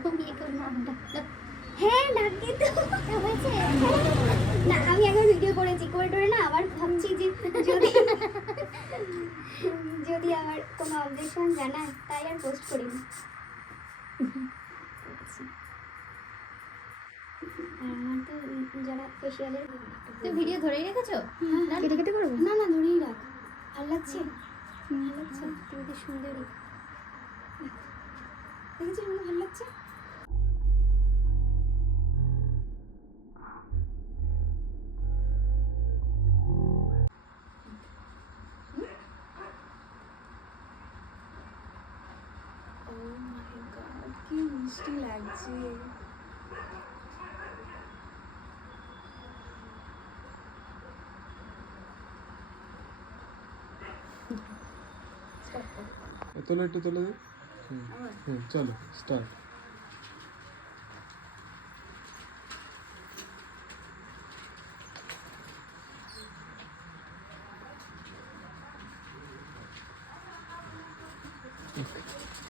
ঘুমিয়ে কেউ নাম ডাকলো। হ্যাঁ ডাকি তো হয়েছে। না আমি একবার ভিডিও করেছি, করে টোরে না আবার ভাবছি যে যদি যদি আমার কোনো অবজেকশন জানায় তাই আর পোস্ট করিনি। আর আমার তো যারা ফেসিয়ালের তো ভিডিও ধরেই রেখেছো? কেটে কেটে করবো? না না ধরেই রাখ। ভালো লাগছে? ভালো লাগছে? তুমি তো সুন্দরী। দেখেছিস মনে ভালো লাগছে? ও মাই গড, কি মিষ্টি লাগছে। তোলো একটু তোলো দে। চলো স্টার্ট।